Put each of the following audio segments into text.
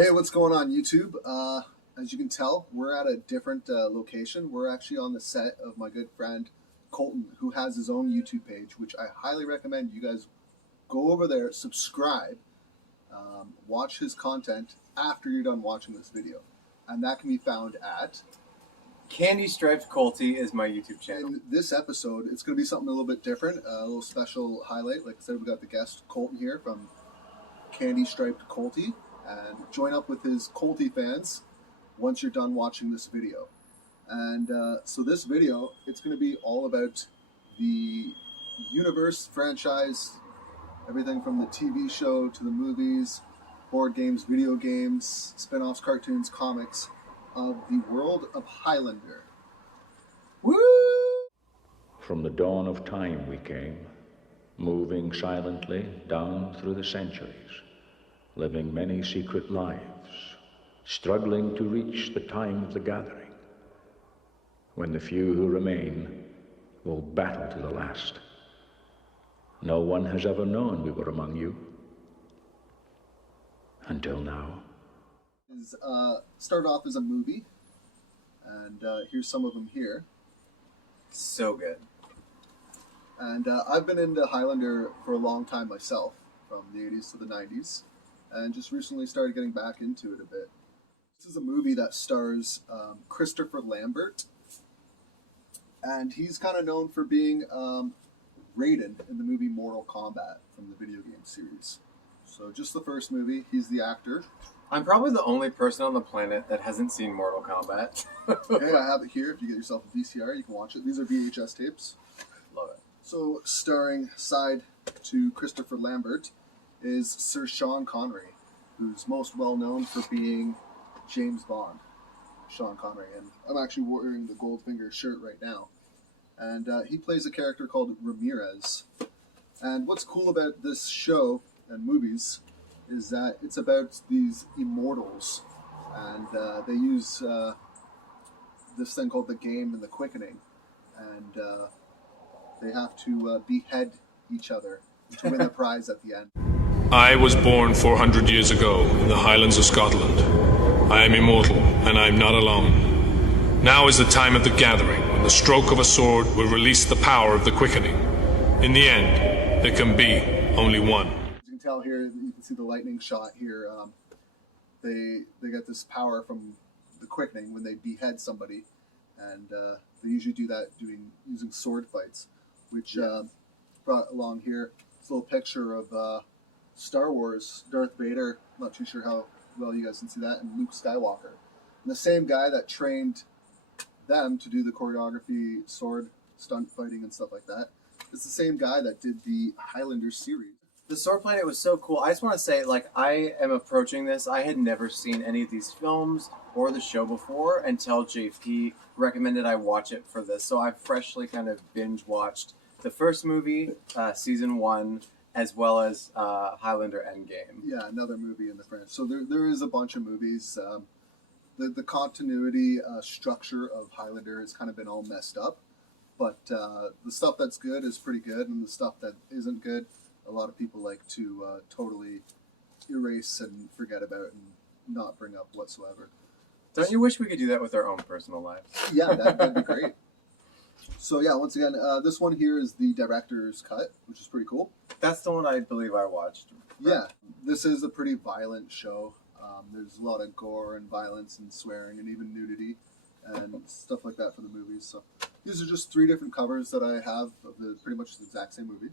Hey, what's going on YouTube? As you can tell, we're at a different location. We're actually on the set of my good friend Colton, who has his own YouTube page, which I highly recommend you guys go over there, subscribe, watch his content after you're done watching this video. And that can be found at... Candy Striped Colty is my YouTube channel. In this episode, it's going to be something a little bit different, a little special highlight. Like I said, we got the guest Colton here from Candy Striped Colty. And join up with his Colty fans once you're done watching this video. And so this video, it's going to be all about the universe, franchise, everything from the TV show to the movies, board games, video games, spin-offs, cartoons, comics, of the world of Highlander. Woo! From the dawn of time we came, moving silently down through the centuries, living many secret lives, struggling to reach the time of the gathering, when the few who remain will battle to the last. No one has ever known we were among you, until now. Started off as a movie, and here's some of them here. So good. And I've been into Highlander for a long time myself, from the 80s to the 90s. And just recently started getting back into it a bit. This is a movie that stars Christopher Lambert, and he's kind of known for being Raiden in the movie Mortal Kombat from the video game series. So just the first movie, he's the actor. I'm probably the only person on the planet that hasn't seen Mortal Kombat. Hey, I have it here. If you get yourself a VCR, you can watch it. These are VHS tapes. Love it. So starring side to Christopher Lambert is Sir Sean Connery, who's most well known for being James Bond, Sean Connery. And I'm actually wearing the Goldfinger shirt right now. And he plays a character called Ramirez. And what's cool about this show and movies is that it's about these immortals. And they use this thing called the game and the quickening. And they have to behead each other to win the prize at the end. I was born 400 years ago in the Highlands of Scotland. I am immortal, and I am not alone. Now is the time of the gathering, when the stroke of a sword will release the power of the quickening. In the end, there can be only one. As you can tell here, you can see the lightning shot here. They get this power from the quickening when they behead somebody, and they usually do that using sword fights, which brought along here this little picture of Star Wars, Darth Vader, I'm not too sure how well you guys can see that, and Luke Skywalker. And the same guy that trained them to do the choreography, sword, stunt fighting, and stuff like that, is the same guy that did the Highlander series. The Sword Planet was so cool. I just want to say, I am approaching this. I had never seen any of these films or the show before until JP recommended I watch it for this. So I freshly kind of binge watched the first movie, season 1, as well as Highlander Endgame. Yeah, another movie in the franchise. So there is a bunch of movies. The continuity structure of Highlander has kind of been all messed up. But the stuff that's good is pretty good, and the stuff that isn't good, a lot of people like to totally erase and forget about and not bring up whatsoever. Don't you wish we could do that with our own personal lives? Yeah, that'd be great. So yeah, once again, this one here is the director's cut, which is pretty cool. That's the one I believe I watched. Yeah, this is a pretty violent show. There's a lot of gore and violence and swearing and even nudity and stuff like that for the movies. So these are just 3 different covers that I have of pretty much the exact same movie.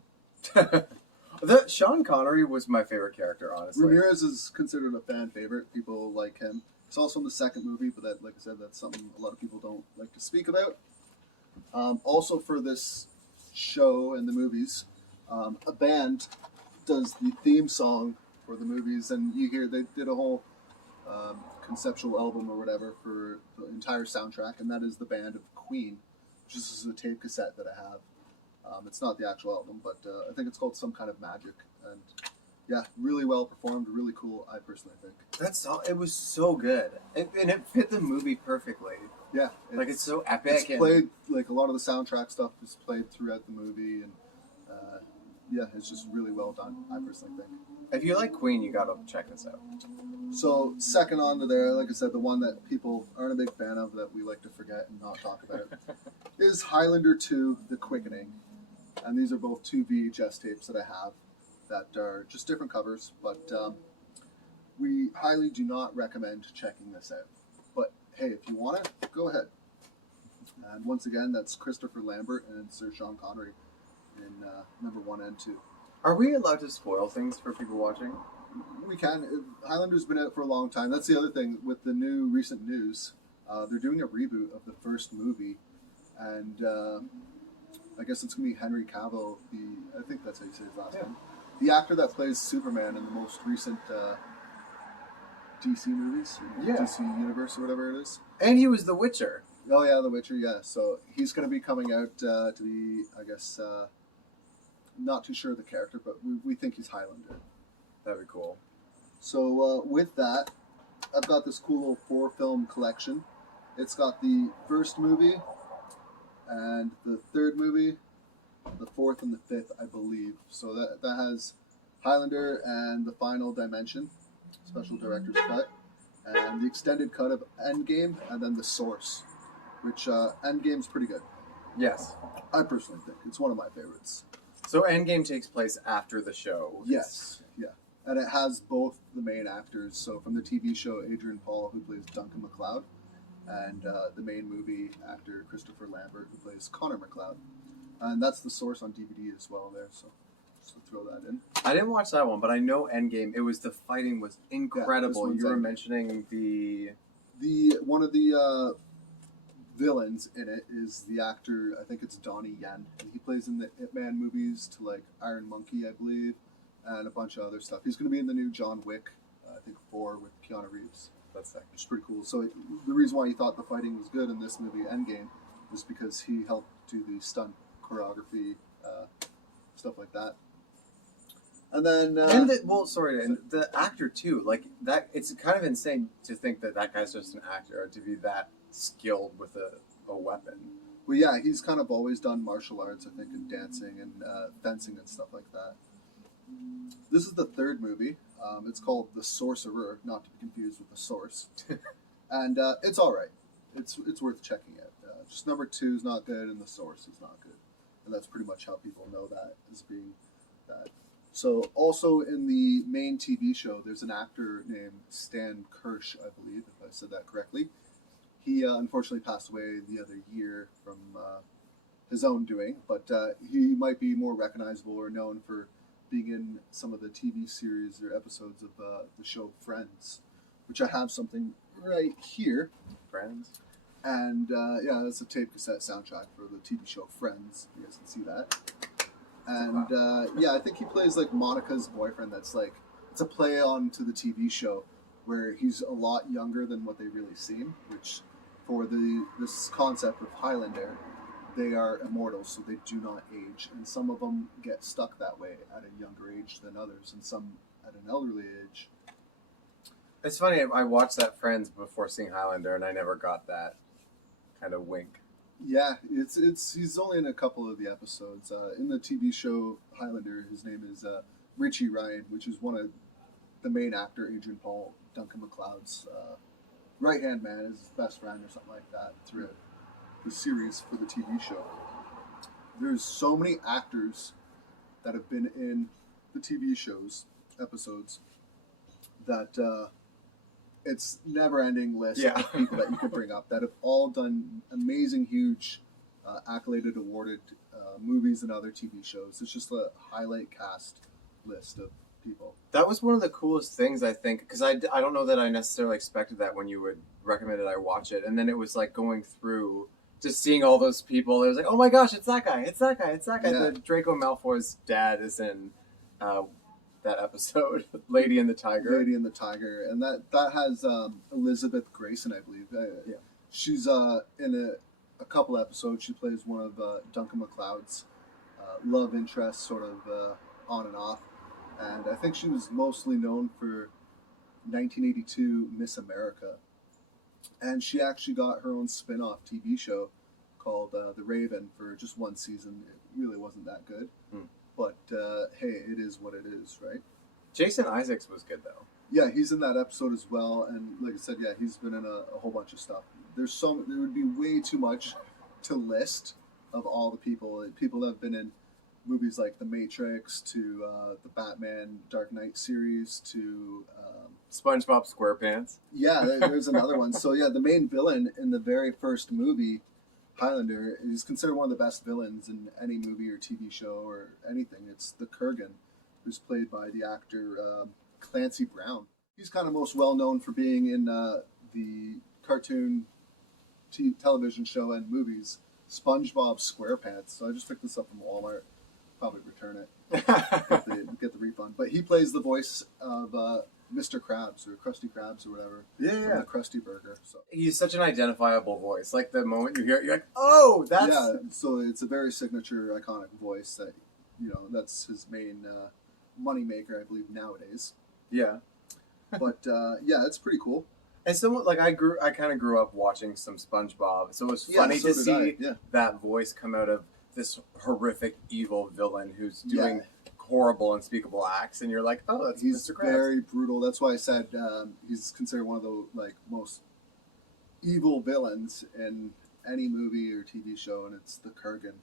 Sean Connery was my favorite character, honestly. Ramirez is considered a fan favorite. People like him. It's also in the second movie, but that, like I said, that's something a lot of people don't like to speak about. Also for this show and the movies, a band does the theme song for the movies, and you hear they did a whole conceptual album or whatever for the entire soundtrack, and that is the band of Queen, which is a tape cassette that I have. It's not the actual album, but I think it's called Some Kind of Magic, and yeah, really well performed, really cool, I personally think. It was so good, and it fit the movie perfectly. Yeah, it's so epic. It's played, like a lot of the soundtrack stuff is played throughout the movie, and yeah, it's just really well done, I personally think. If you like Queen, you gotta check this out. So second on to there, like I said, the one that people aren't a big fan of that we like to forget and not talk about is Highlander 2, The Quickening. And these are both 2 VHS tapes that I have that are just different covers, but we highly do not recommend checking this out. But hey, if you want it, go ahead. And once again, that's Christopher Lambert and Sir Sean Connery in number 1 and 2. Are we allowed to spoil things for people watching? We can. Highlander's been out for a long time. That's the other thing with the new recent news. They're doing a reboot of the first movie, and I guess it's going to be Henry Cavill. I think that's how you say his last name. The actor that plays Superman in the most recent DC movies, DC Universe or whatever it is. And he was The Witcher. Oh yeah, The Witcher. Yeah, so he's going to be coming out to be, I guess, not too sure of the character, but we think he's Highlander. That'd be cool. So with that, I've got this cool little 4-film collection. It's got the first movie, and the third movie, the fourth and the fifth, I believe. So that has Highlander and The Final Dimension, special director's cut, and the extended cut of Endgame, and then The Source, which Endgame's pretty good. Yes. I personally think it's one of my favorites. So Endgame takes place after the show. Yes, yeah. And it has both the main actors. So from the TV show, Adrian Paul, who plays Duncan MacLeod, and the main movie actor, Christopher Lambert, who plays Connor MacLeod. And that's The Source on DVD as well there, so just to throw that in. I didn't watch that one, but I know Endgame. The fighting was incredible. Yeah, you were Endgame. mentioning the One of the villains in it is the actor, I think it's Donnie Yen. And he plays in the Ip Man movies to like Iron Monkey, I believe, and a bunch of other stuff. He's going to be in the new John Wick, I think 4 with Keanu Reeves. That's sick. Which is pretty cool. So the reason why he thought the fighting was good in this movie, Endgame, was because he helped do the stunt choreography, stuff like that. And then... and the actor too, like that, it's kind of insane to think that that guy's just an actor, or to be that skilled with a weapon. Well, yeah, he's kind of always done martial arts, I think, and dancing and fencing and stuff like that. This is the third movie. It's called The Sorcerer, not to be confused with The Source. And it's all right. It's worth checking out. Just number 2 is not good, and The Source is not good. And that's pretty much how people know that as being that. So also in the main TV show, there's an actor named Stan Kirsch, I believe, if I said that correctly. He unfortunately passed away the other year from his own doing, but he might be more recognizable or known for being in some of the TV series or episodes of the show Friends, which I have something right here. Friends? And yeah, that's a tape cassette soundtrack for the TV show Friends. You guys can see that. And yeah, I think he plays like Monica's boyfriend. That's like, it's a play on to the TV show where he's a lot younger than what they really seem, which for this concept of Highlander, they are immortal, so they do not age. And some of them get stuck that way at a younger age than others, and some at an elderly age. It's funny, I watched that Friends before seeing Highlander, and I never got that kind of wink. Yeah, he's only in a couple of the episodes. In the TV show Highlander, his name is Richie Ryan, which is one of the main actor, Adrian Paul, Duncan MacLeod's right-hand man, his best friend or something like that throughout the series for the TV show. There's so many actors that have been in the TV shows, episodes, that it's never-ending list of people that you could bring up that have all done amazing, huge, accoladed, awarded movies and other TV shows. It's just a highlight cast list of people. That was one of the coolest things, I think, because I don't know that I necessarily expected that when you would recommend it, I watch it. And then it was like going through, just seeing all those people. It was like, oh my gosh, it's that guy, it's that guy, it's that guy. Yeah. The Draco Malfoy's dad is in that episode, Lady and the Tiger. Lady and the Tiger. And that has Elizabeth Grayson, I believe. Yeah. She's in a couple episodes. She plays one of Duncan MacLeod's love interests, sort of on and off. And I think she was mostly known for 1982 Miss America. And she actually got her own spin-off TV show called The Raven for just one season. It really wasn't that good. but hey, it is what it is, right? Jason Isaacs was good though. Yeah, he's in that episode as well, and like I said, yeah, he's been in a whole bunch of stuff. There would be way too much to list of all the people that have been in movies like The Matrix to the Batman Dark Knight series to SpongeBob SquarePants. yeah, there's another one. So yeah, the main villain in the very first movie, Highlander, is considered one of the best villains in any movie or TV show or anything. It's the Kurgan, who's played by the actor Clancy Brown. He's kind of most well known for being in the cartoon television show and movies SpongeBob SquarePants. So I just picked this up from Walmart. Probably return it, get the refund. But he plays the voice of Mr. Krabs or Krusty Krabs or whatever. Yeah. The Krusty Burger. So He's such an identifiable voice. Like the moment you hear it, you're like, oh, that's... yeah. So it's a very signature, iconic voice that, that's his main moneymaker, I believe, nowadays. Yeah. But yeah, it's pretty cool. And somewhat like I kind of grew up watching some SpongeBob, so it was funny to see that voice come out of this horrific evil villain who's doing horrible, unspeakable acts, and you're like, oh, he's Mr. Krabs. Very brutal. That's why I said he's considered one of the most evil villains in any movie or TV show, and it's the Kurgan,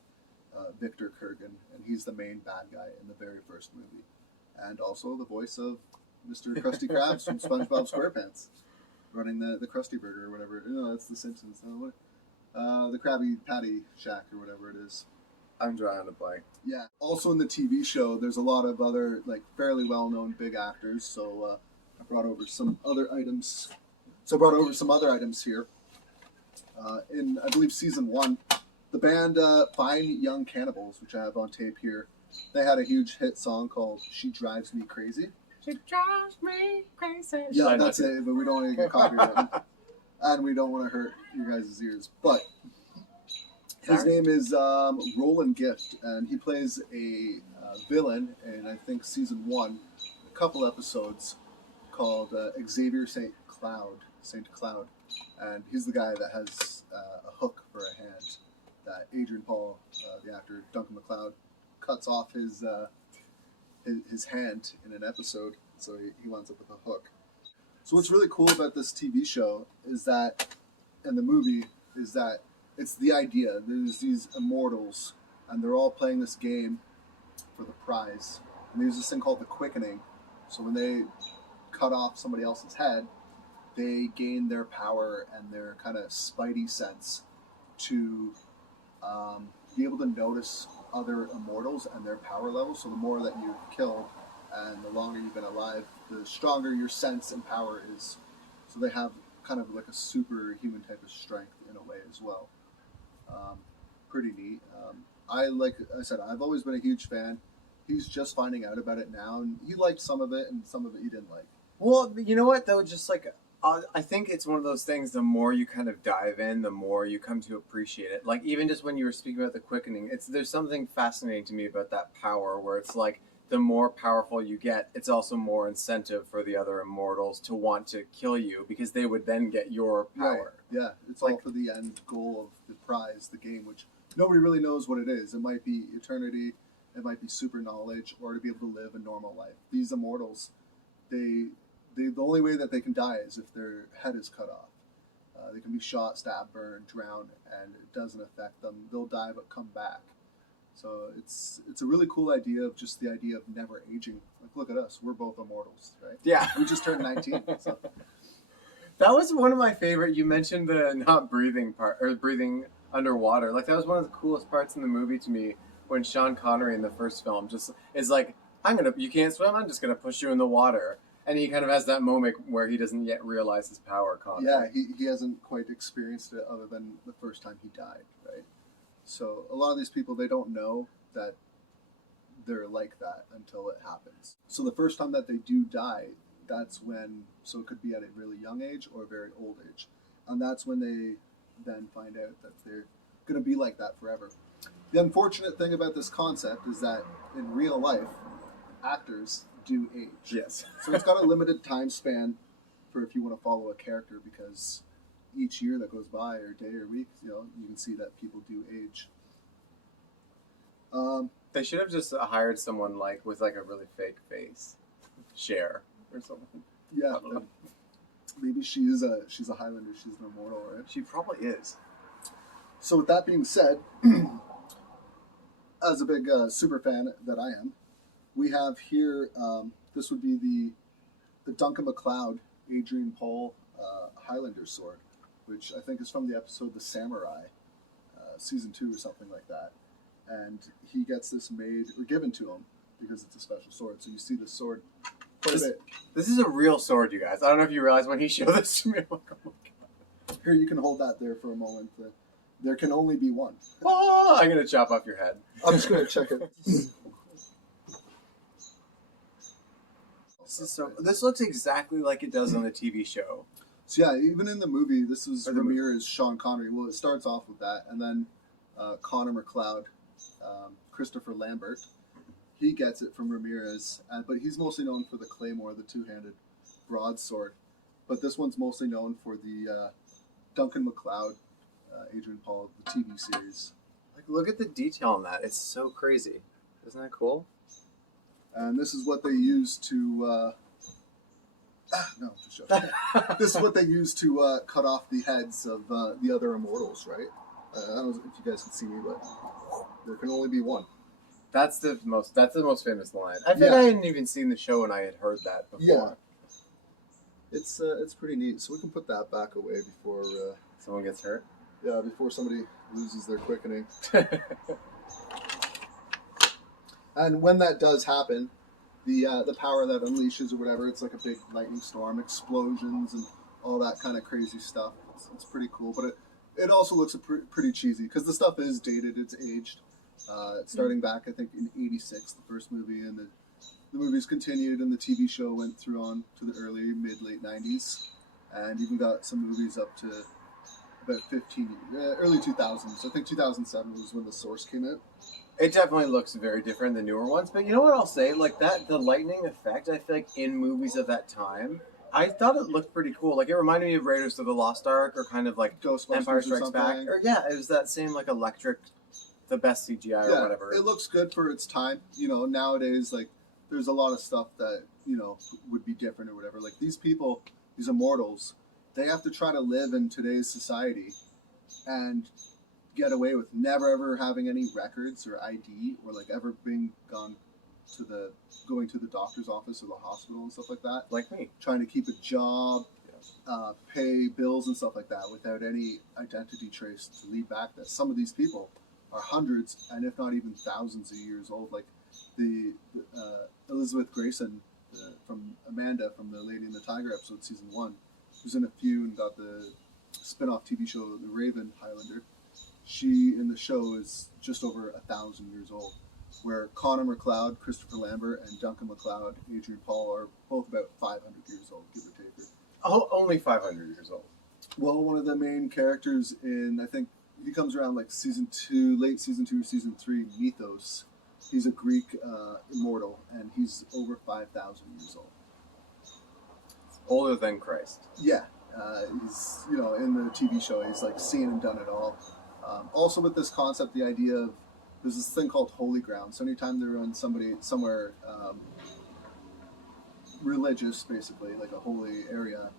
Victor Kurgan, and he's the main bad guy in the very first movie, and also the voice of Mr. Krusty Krabs from SpongeBob SquarePants, running the Krusty Burger or whatever. No, that's The Simpsons. The Krabby Patty Shack or whatever it is. I'm drawing a blank. Yeah. Also in the TV show, there's a lot of other fairly well-known big actors. So I brought over some other items. Here. In I believe season 1, the band Fine Young Cannibals, which I have on tape here, they had a huge hit song called "She Drives Me Crazy." She drives me crazy. Yeah, that's it. But we don't want to get copyrighted, and we don't want to hurt you guys' ears. But his name is Roland Gift, and he plays a villain in, I think, season 1, a couple episodes, called Xavier St. Cloud. And he's the guy that has a hook for a hand that Adrian Paul, the actor Duncan MacLeod, cuts off his hand in an episode, so he winds up with a hook. So what's really cool about this TV show is that, and the movie, is that it's the idea. There's these immortals, and they're all playing this game for the prize. And there's this thing called the quickening. So when they cut off somebody else's head, they gain their power and their kind of spidey sense to be able to notice other immortals and their power levels. So the more that you've killed and the longer you've been alive, the stronger your sense and power is. So they have kind of like a superhuman type of strength in a way as well. Pretty neat. Like I said, I've always been a huge fan. He's just finding out about it now, and he liked some of it, and some of it he didn't like. Well, you know what, though? Just I think it's one of those things, the more you kind of dive in, the more you come to appreciate it. Like, even just when you were speaking about the quickening, there's something fascinating to me about that power, where it's like, the more powerful you get, it's also more incentive for the other immortals to want to kill you, because they would then get your power. Right. Yeah, it's all for the end goal of the prize, the game, which nobody really knows what it is. It might be eternity, it might be super knowledge, or to be able to live a normal life. These immortals, the only way that they can die is if their head is cut off. They can be shot, stabbed, burned, drowned, and it doesn't affect them. They'll die but come back. So it's a really cool idea of just the idea of never aging. Like, look at us, we're both immortals, right? Yeah. We just turned 19. So. That was one of my favorite. You mentioned the not breathing part, or breathing underwater. Like, that was one of the coolest parts in the movie to me, when Sean Connery in the first film just is like, you can't swim, I'm just gonna push you in the water. And he kind of has that moment where he doesn't yet realize his power concept. Yeah, he hasn't quite experienced it other than the first time he died, right? So a lot of these people, they don't know that they're like that until it happens. So the first time that they do die, that's when, so it could be at a really young age or a very old age. And that's when they then find out that they're going to be like that forever. The unfortunate thing about this concept is that in real life, actors do age. Yes. So it's got a limited time span for if you want to follow a character, because each year that goes by, or day or week, you can see that people do age. They should have just hired someone like with like a really fake face, Cher or something. Yeah, I don't know. maybe she's a Highlander. She's an immortal, right? She probably is. So with that being said, as a big super fan that I am, we have here. This would be the Duncan MacLeod, Adrian Paul Highlander sword, which I think is from the episode The Samurai, season 2 or something like that. And he gets this made or given to him because it's a special sword. So you see the sword quite a bit. This is a real sword, you guys. I don't know if you realize when he showed this to me. I'm like, oh my god. Here, you can hold that there for a moment. There can only be one. Oh, I'm gonna chop off your head. I'm just going to check it. This looks exactly like it does on the TV show. So yeah, even in the movie, this was Or the Ramirez, Sean Connery. Well, it starts off with that, and then Connor MacLeod, Christopher Lambert, he gets it from Ramirez, but he's mostly known for the Claymore, the two-handed broadsword. But this one's mostly known for the Duncan MacLeod, Adrian Paul, the TV series. Like, look at the detail on that. It's so crazy. Isn't that cool? And this is what they use to. This is what they use to cut off the heads of the other immortals, right? I don't know if you guys can see me, but there can only be one. That's the most famous line. I think Yeah. I hadn't even seen the show and I had heard that before. Yeah. It's pretty neat. So we can put that back away before Someone gets hurt. before somebody loses their quickening. And when that does happen, the power that unleashes or whatever, it's like a big lightning storm, explosions, and all that kind of crazy stuff. It's pretty cool, but it also looks pretty cheesy because the stuff is dated, it's aged. It's starting back, I think, in '86, the first movie, and the movies continued, and the TV show went through on to the late '90s, and even got some movies up to about early 2000s. I think 2007 was when The Source came out. It definitely looks very different than newer ones, but you know what I'll say? Like the lightning effect, I feel like in movies of that time, I thought it looked pretty cool. Like it reminded me of Raiders of the Lost Ark or kind of like Ghostbusters Empire or Strikes Back. something. Or yeah, it was that same like electric, the best CGI or whatever. It looks good for its time. You know, nowadays, like, there's a lot of stuff that, you know, would be different or whatever. Like, these people, these immortals, they have to try to live in today's society and get away with never ever having any records or ID or, like, ever going to the doctor's office or the hospital and stuff like that. Like me. Trying to keep a job, pay bills and stuff like that without any identity trace to lead back that some of these people are hundreds and if not even thousands of years old. Like the Elizabeth Grayson from Amanda from the Lady and the Tiger episode season 1, who's in a few and got the spin-off TV show The Raven Highlander. She in the show is just over 1,000 years old, where Connor MacLeod, Christopher Lambert, and Duncan MacLeod, Adrian Paul, are both about 500 years old, give or take. Oh, only 500 years old. Well, one of the main characters in, I think, he comes around like season 2, late season 2 or season 3, Mythos. He's a Greek immortal, and he's over 5,000 years old. Older than Christ. Yeah, he's, you know, in the TV show, he's like seen and done it all. Also with this concept, the idea of, there's this thing called holy ground. So anytime they're on somewhere religious, basically, like a holy area,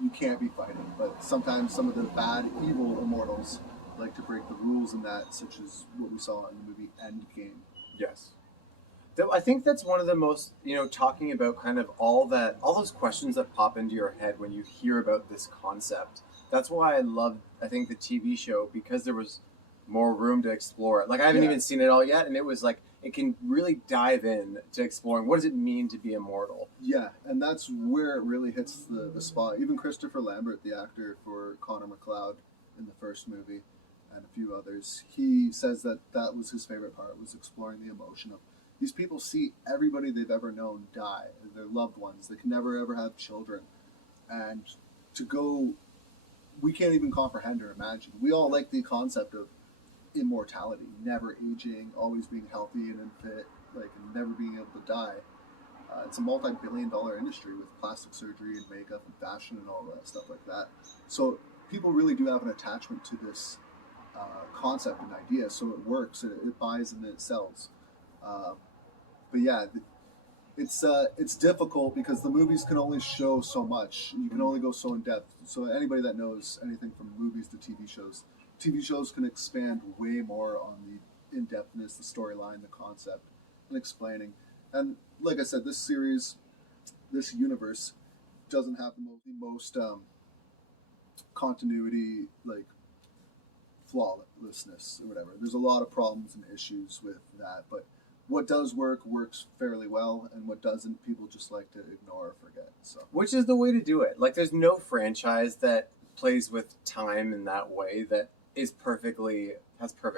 you can't be fighting. But sometimes some of the bad, evil immortals like to break the rules in that, such as what we saw in the movie Endgame. Yes. I think that's one of the most, you know, talking about kind of all those questions that pop into your head when you hear about this concept. That's why I loved, I think, the TV show, because there was more room to explore it. Like, I haven't even seen it all yet, and it was like, it can really dive in to exploring what does it mean to be immortal. Yeah, and that's where it really hits the spot. Even Christopher Lambert, the actor for Connor MacLeod in the first movie, and a few others, he says that was his favorite part, was exploring the emotion of these people see everybody they've ever known die, their loved ones. They can never ever have children. And we can't even comprehend or imagine. We all like the concept of immortality, never aging, always being healthy and fit, like, and never being able to die. It's a multi-billion-dollar industry with plastic surgery and makeup and fashion and all that stuff like that. So people really do have an attachment to this concept and idea. So it works. It buys and it sells. But yeah, it's difficult because the movies can only show so much. You can only go so in depth. So anybody that knows anything from movies to TV shows can expand way more on the in depthness, the storyline, the concept, and explaining. And like I said, this series, this universe, doesn't have the most continuity, like flawlessness or whatever. There's a lot of problems and issues with that, but what does work works fairly well, and what doesn't, people just like to ignore or forget. So, Which is the way to do it. Like, there's no franchise that plays with time in that way that has perfect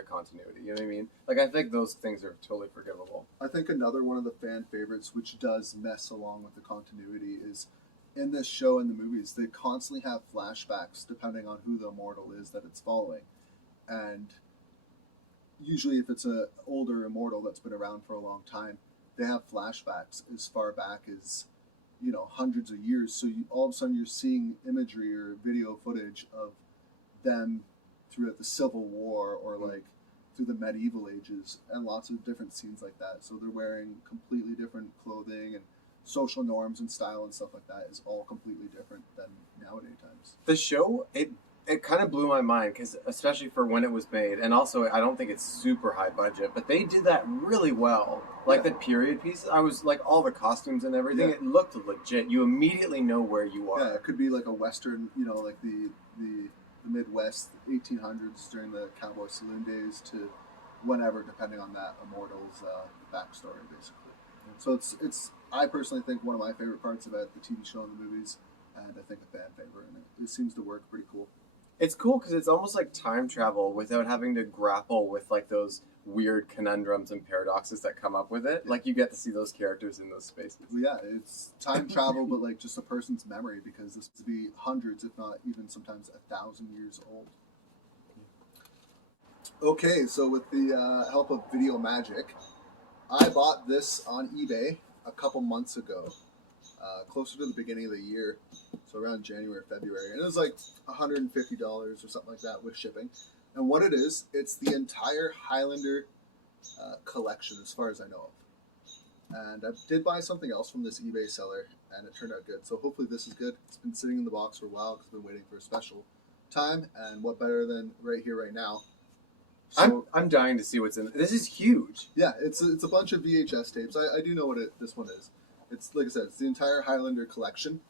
continuity. You know what I mean? Like, I think those things are totally forgivable. I think another one of the fan favorites, which does mess along with the continuity, is in this show and the movies, they constantly have flashbacks depending on who the immortal is that it's following. And usually if it's an older immortal that's been around for a long time, they have flashbacks as far back as, hundreds of years. So all of a sudden you're seeing imagery or video footage of them throughout the Civil War or like through the medieval ages, and lots of different scenes like that. So they're wearing completely different clothing, and social norms and style and stuff like that is all completely different than nowadays times. The show, it kind of blew my mind, because especially for when it was made, and also I don't think it's super high budget, but they did that really well. Like the period pieces, I was like, all the costumes and everything, it looked legit. You immediately know where you are. Yeah, it could be like a Western, like the Midwest 1800s during the cowboy saloon days to whenever, depending on that immortal's backstory, basically. So it's I personally think one of my favorite parts about the TV show and the movies, and I think a fan favorite, and it seems to work pretty cool. It's cool because it's almost like time travel without having to grapple with like those weird conundrums and paradoxes that come up with it. Like, you get to see those characters in those spaces. Well, yeah, it's time travel, but like just a person's memory, because this would be hundreds, if not even sometimes 1,000 years old. Okay, so with the help of Video Magic, I bought this on eBay a couple months ago, closer to the beginning of the year, so around January, February, and it was like $150 or something like that with shipping. And what it is, it's the entire Highlander collection, as far as I know of. And I did buy something else from this eBay seller, and it turned out good. So hopefully this is good. It's been sitting in the box for a while because I've been waiting for a special time, and what better than right here, right now. So, I'm dying to see what's in it. This is huge. Yeah, it's a bunch of VHS tapes. I do know what this one is. It's, like I said, it's the entire Highlander collection,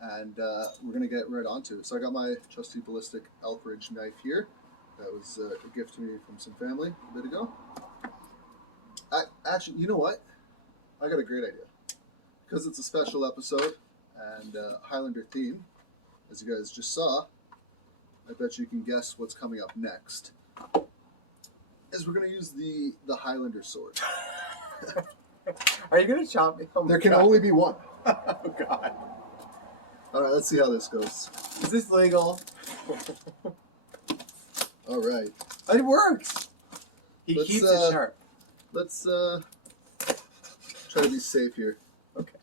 and we're going to get right onto it. So I got my trusty ballistic Elkridge knife here. That was a gift to me from some family a bit ago. Actually, you know what? I got a great idea. Because it's a special episode and Highlander theme, as you guys just saw, I bet you can guess what's coming up next. Is we're going to use the Highlander sword. Are you going to chop me? Oh, there can only be one. Oh, God. All right, let's see how this goes. Is this legal? All right. It works. He keeps it sharp. Let's try to be safe here. Okay.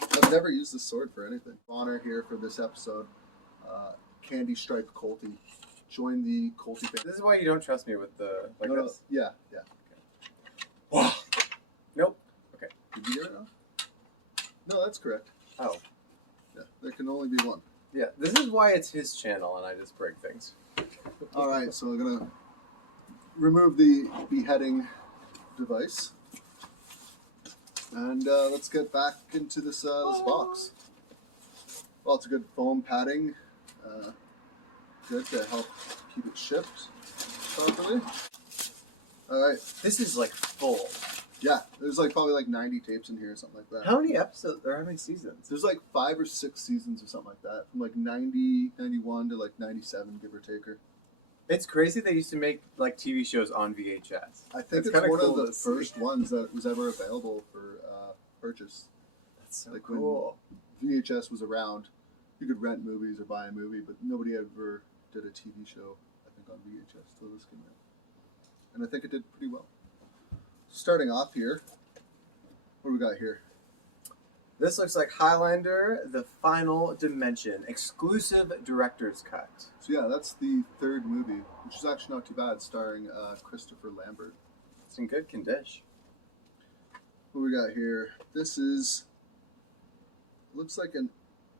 I've never used this sword for anything. Honor here for this episode. Candy Stripe Colty. Join the Colty family. This is why you don't trust me with the this. No, yeah. Okay. Wow. Nope. Okay. Did you get it wrong? No, that's correct. Oh. Yeah, there can only be one. Yeah, this is why it's his channel and I just break things. All right, so we're gonna remove the beheading device, and let's get back into this box. Well, it's a good foam padding, good to help keep it shipped properly. All right, this is like full. Yeah, there's like probably like 90 tapes in here or something like that. How many episodes or how many seasons? There's like 5 or 6 seasons or something like that, from like 90, 91 to like 97, give or take. It's crazy they used to make like TV shows on VHS. I think it's one of the first ones that was ever available for purchase. That's so like cool. When VHS was around, you could rent movies or buy a movie, but nobody ever did a TV show, I think, on VHS till this came out. And I think it did pretty well. Starting off here, what do we got here? This looks like Highlander, The Final Dimension, exclusive director's cut. So yeah, that's the third movie, which is actually not too bad, starring Christopher Lambert. It's in good condition. What we got here? This is looks like an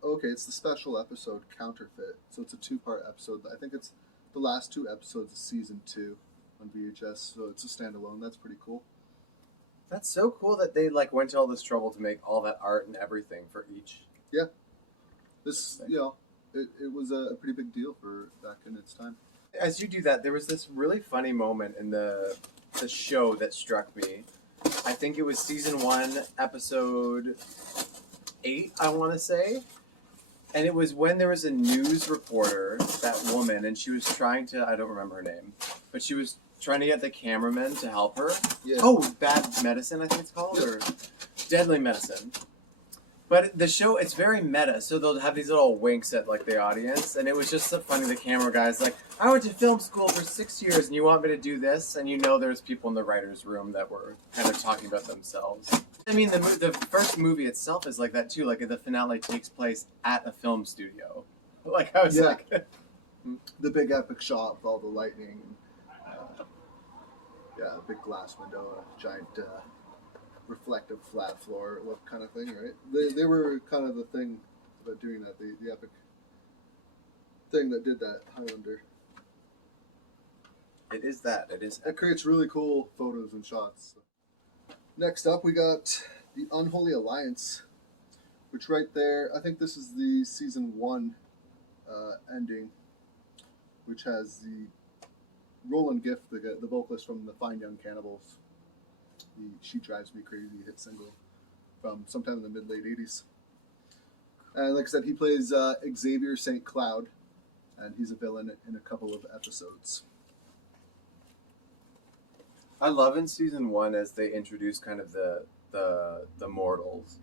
okay. It's the special episode Counterfeit. So it's a 2-part episode. I think it's the last 2 episodes of season 2 on VHS. So it's a standalone. That's pretty cool. That's so cool that they like went to all this trouble to make all that art and everything for each. Yeah, this it was a pretty big deal for back in its time. As you do that, there was this really funny moment in the show that struck me. I think it was season 1, episode 8, I want to say. And it was when there was a news reporter, that woman, and she was trying to, I don't remember her name, but she was trying to get the cameraman to help her. Yeah. Oh, Bad Medicine, I think it's called, or Deadly Medicine. But the show, it's very meta, so they'll have these little winks at like the audience, and it was just so funny. The camera guy's like, I went to film school for 6 years, and you want me to do this? And you know there's people in the writer's room that were kind of talking about themselves. I mean, the first movie itself is like that too. Like the finale takes place at a film studio. Like I was like, the big epic shot with all the lightning. A big glass window, a giant reflective flat floor look kind of thing, right? They were kind of the thing about doing that, the epic thing that did that, Highlander. It is that. It is. It creates really cool photos and shots. Next up, we got the Unholy Alliance, which right there, I think this is the season 1 ending, which has the Roland Gift, the vocalist from the Fine Young Cannibals. She Drives Me Crazy hit single from sometime in the mid-late 80s. And like I said, he plays Xavier St. Cloud, and he's a villain in a couple of episodes. I love in season 1 as they introduce kind of the mortals.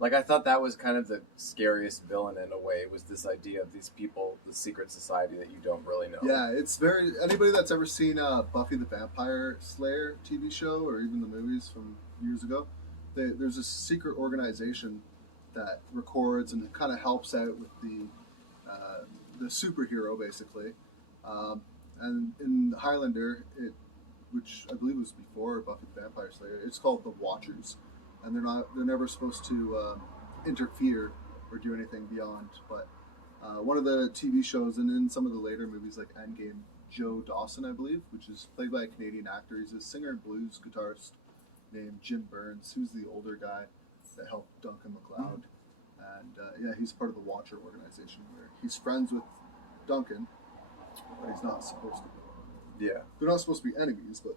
Like I thought that was kind of the scariest villain in a way, was this idea of these people, the secret society that you don't really know. Yeah, it's very, anybody that's ever seen Buffy the Vampire Slayer TV show or even the movies from years ago, there's a secret organization that records and kind of helps out with the superhero basically. And in Highlander, which I believe was before Buffy the Vampire Slayer, it's called the Watchers. And they're never supposed to interfere or do anything beyond. But one of the TV shows, and in some of the later movies like Endgame, Joe Dawson, I believe, which is played by a Canadian actor. He's a singer and blues guitarist named Jim Burns, who's the older guy that helped Duncan MacLeod. And he's part of the Watcher organization where he's friends with Duncan, but he's not supposed to be. Yeah. They're not supposed to be enemies, but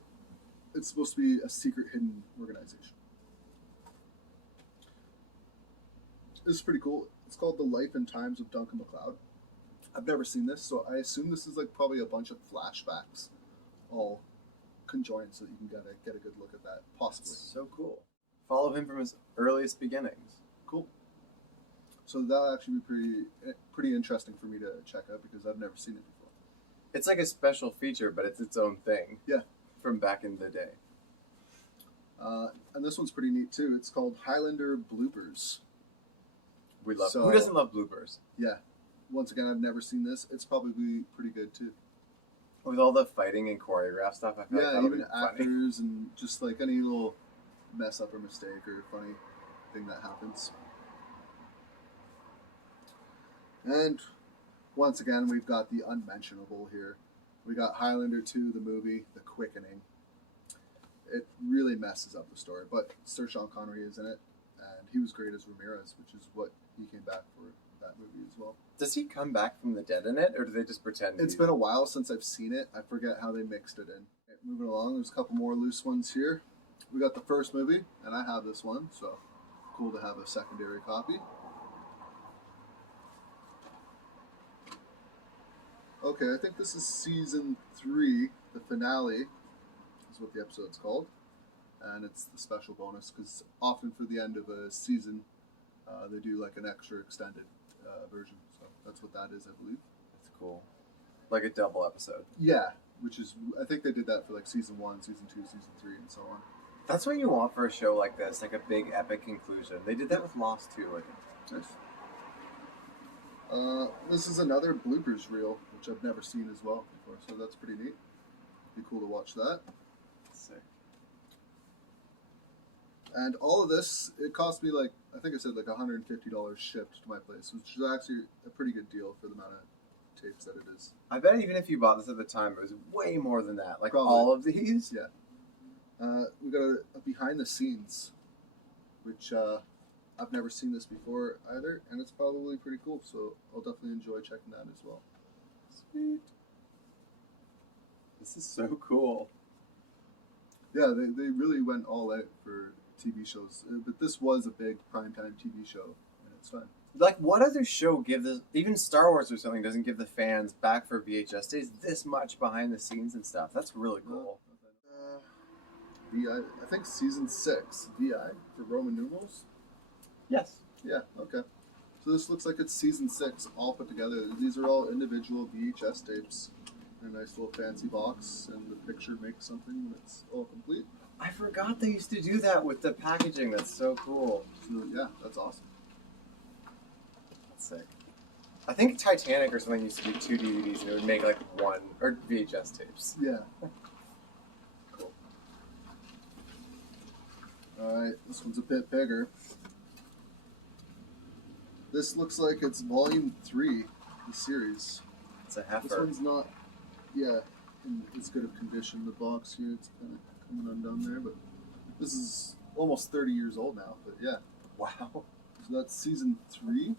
it's supposed to be a secret hidden organization. This is pretty cool. It's called The Life and Times of Duncan MacLeod. I've never seen this, so I assume this is like probably a bunch of flashbacks all conjoined so that you can get a good look at that, possibly. So cool. Follow him from his earliest beginnings. Cool. So that'll actually be pretty interesting for me to check out because I've never seen it before. It's like a special feature, but it's its own thing. Yeah. From back in the day. And this one's pretty neat too. It's called Highlander Bloopers. We love. So, who doesn't love bloopers? Yeah. Once again, I've never seen this. It's probably pretty good too. With all the fighting and choreographed stuff, I feel like that'll even be funny. actors and just like any little mess up or mistake or funny thing that happens. And once again, we've got the unmentionable here. We got Highlander 2, the movie, The Quickening. It really messes up the story, but Sir Sean Connery is in it, and he was great as Ramirez, which is what he came back for that movie as well. Does he come back from the dead in it, or do they just pretend? It's been a while since I've seen it. I forget how they mixed it in. Okay, moving along, there's a couple more loose ones here. We got the first movie, and I have this one, so cool to have a secondary copy. Okay, I think this is season 3, the finale is what the episode's called. And it's the special bonus, because often for the end of a season, they do like an extra extended version. So that's what that is, I believe. That's cool. Like a double episode. Yeah, which is, I think they did that for like season 1, season 2, season 3, and so on. That's what you want for a show like this, like a big epic conclusion. They did that with Lost too, I think. Nice. This is another bloopers reel, which I've never seen as well before, so that's pretty neat. Be cool to watch that. Sick. And all of this, it cost me like, I think I said like $150 shipped to my place, which is actually a pretty good deal for the amount of tapes that it is. I bet even if you bought this at the time, it was way more than that. Like Probably. all of these? Yeah. We got a behind the scenes, which I've never seen this before either, and it's probably pretty cool, so I'll definitely enjoy checking that as well. Sweet. This is so cool. Yeah, they really went all out for TV shows, but this was a big primetime TV show, and it's fun. Like, what other show gives this, even Star Wars or something, doesn't give the fans back for VHS days this much behind the scenes and stuff? That's really cool. VI, I think season 6, VI for Roman numerals. Yes. Yeah, okay. So this looks like it's season 6 all put together. These are all individual VHS tapes in a nice little fancy box, and the picture makes something when it's all complete. I forgot they used to do that with the packaging. That's so cool. So yeah, that's awesome. That's sick. I think Titanic or something used to do 2 DVDs and it would make like 1, or VHS tapes. Yeah. Cool. Alright, this one's a bit bigger. This looks like it's volume 3, the series. It's a This heifer. one's not, yeah, in as good of condition. The box here, it's kind of coming undone there, but this is almost 30 years old now, but yeah. Wow. So that's season 3,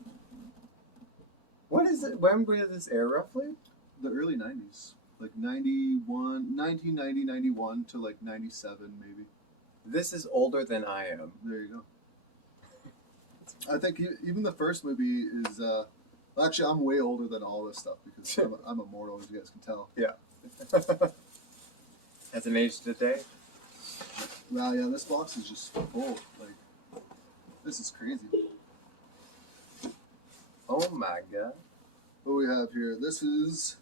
When is it? When did this air roughly? the early 90s. Like 1990, 91 to like 97 maybe. This is older than I am. There you go. I think even the first movie is, actually I'm way older than all this stuff because I'm immortal, as you guys can tell. Yeah. Has an age today? Wow, yeah, this box is just full. Like, this is crazy. Oh my god. What do we have here? This is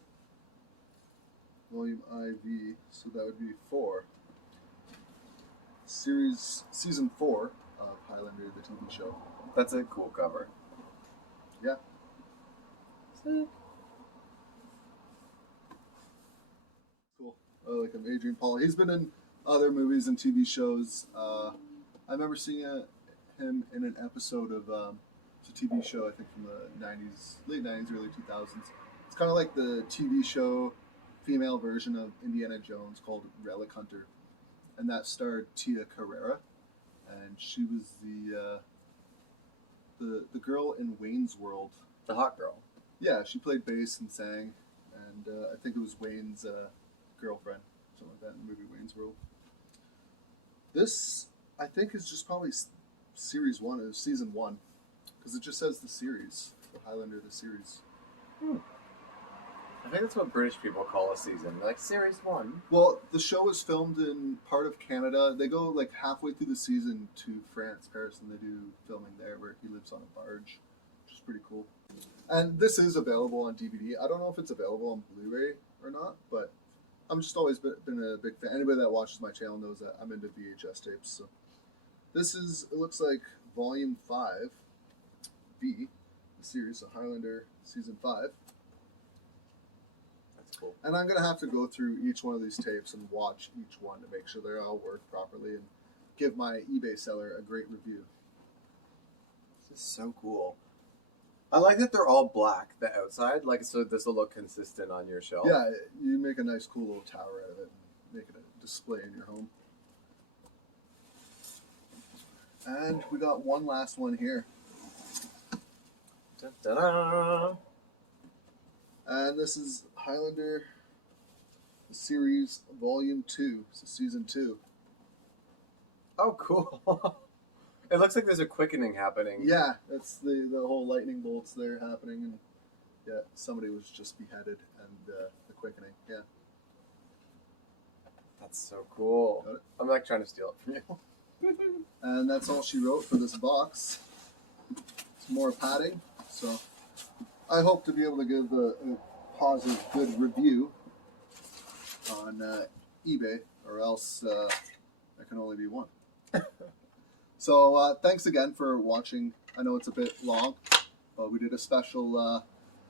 volume IV, so that would be 4. Season 4 of Highlander, the TV show. That's a cool cover. Yeah. Sick. Cool. I like him, Adrian Paul. He's been in other movies and TV shows. I remember seeing him in an episode of it's a TV show, I think from the 90s, late 90s, early 2000s. It's kind of like the TV show female version of Indiana Jones called Relic Hunter. And that starred Tia Carrera. And she was the girl in Wayne's World. The hot girl. Yeah, she played bass and sang. And I think it was Wayne's girlfriend, something like that in the movie Wayne's World. This, I think, is just probably series 1, or season 1. Because it just says the series, the Highlander, the series. I think that's what British people call a season. They're like, series 1. Well, the show is filmed in part of Canada. They go like halfway through the season to France, Paris, and they do filming there where he lives on a barge, which is pretty cool. And this is available on DVD. I don't know if it's available on Blu-ray or not, but I'm just always been a big fan. Anybody that watches my channel knows that I'm into VHS tapes. So this is, it looks like volume 5, B, the series, so Highlander season 5. That's cool. And I'm going to have to go through each one of these tapes and watch each one to make sure they all work properly and give my eBay seller a great review. This is so cool. I like that they're all black, the outside, like so this will look consistent on your shelf. Yeah, you make a nice cool little tower out of it and make it a display in your home. And we got one last one here. Da-da-da. And this is Highlander, the series, volume 2, so season 2. Oh, cool. It looks like there's a quickening happening. Yeah, that's the whole lightning bolts there happening, and yeah, somebody was just beheaded, and the quickening, yeah. That's so cool. Got it? I'm like trying to steal it from you. And that's all she wrote for this box. Some more padding, so I hope to be able to give a positive, good review on eBay, or else I can only be one. So thanks again for watching. I know it's a bit long, but we did a special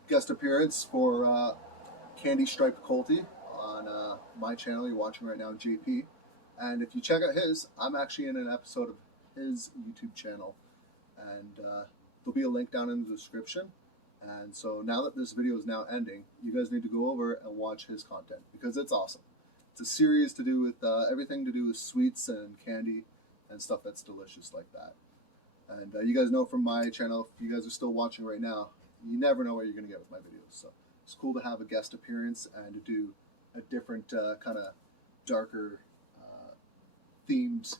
guest appearance for Candy Striped Colty on my channel. You're watching right now, JP. And if you check out his, I'm actually in an episode of his YouTube channel. And there'll be a link down in the description. And so now that this video is now ending, you guys need to go over and watch his content because it's awesome. It's a series to do with everything to do with sweets and candy and stuff that's delicious like that. And you guys know from my channel, if you guys are still watching right now, you never know what you're going to get with my videos. So it's cool to have a guest appearance and to do a different kind of darker themed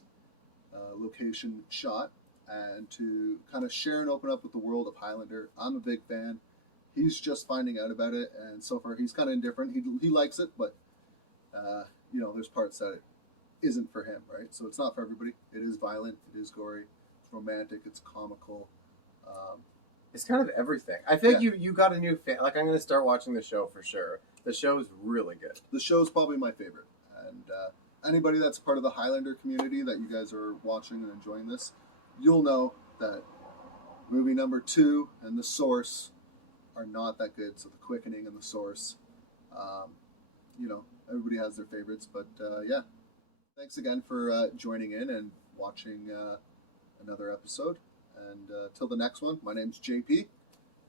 location shot, and to kind of share and open up with the world of Highlander. I'm a big fan. He's just finding out about it, and so far he's kind of indifferent. He likes it, but you know, there's parts that it isn't for him, right? So it's not for everybody. It is violent, it is gory, it's romantic, it's comical. It's kind of everything. I think you got a new fan. Like, I'm going to start watching the show for sure. The show's really good. The show's probably my favorite, and anybody that's part of the Highlander community that you guys are watching and enjoying this, you'll know that movie number 2 and The Source are not that good. So The Quickening and The Source, you know, everybody has their favorites, but yeah. Thanks again for joining in and watching another episode. And till the next one, my name's JP,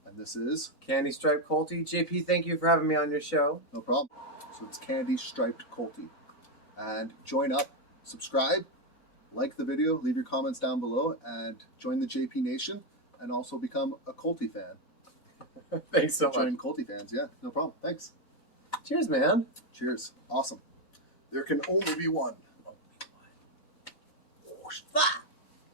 and this is Candy Striped Colty. JP, thank you for having me on your show. No problem. So it's Candy Striped Colty. And join up, subscribe, like the video, leave your comments down below, and join the JP Nation, and also become a Colty fan. Thanks so much. Join Colty fans, yeah, no problem. Thanks. Cheers, man. Cheers. Awesome. There can only be one. Ah!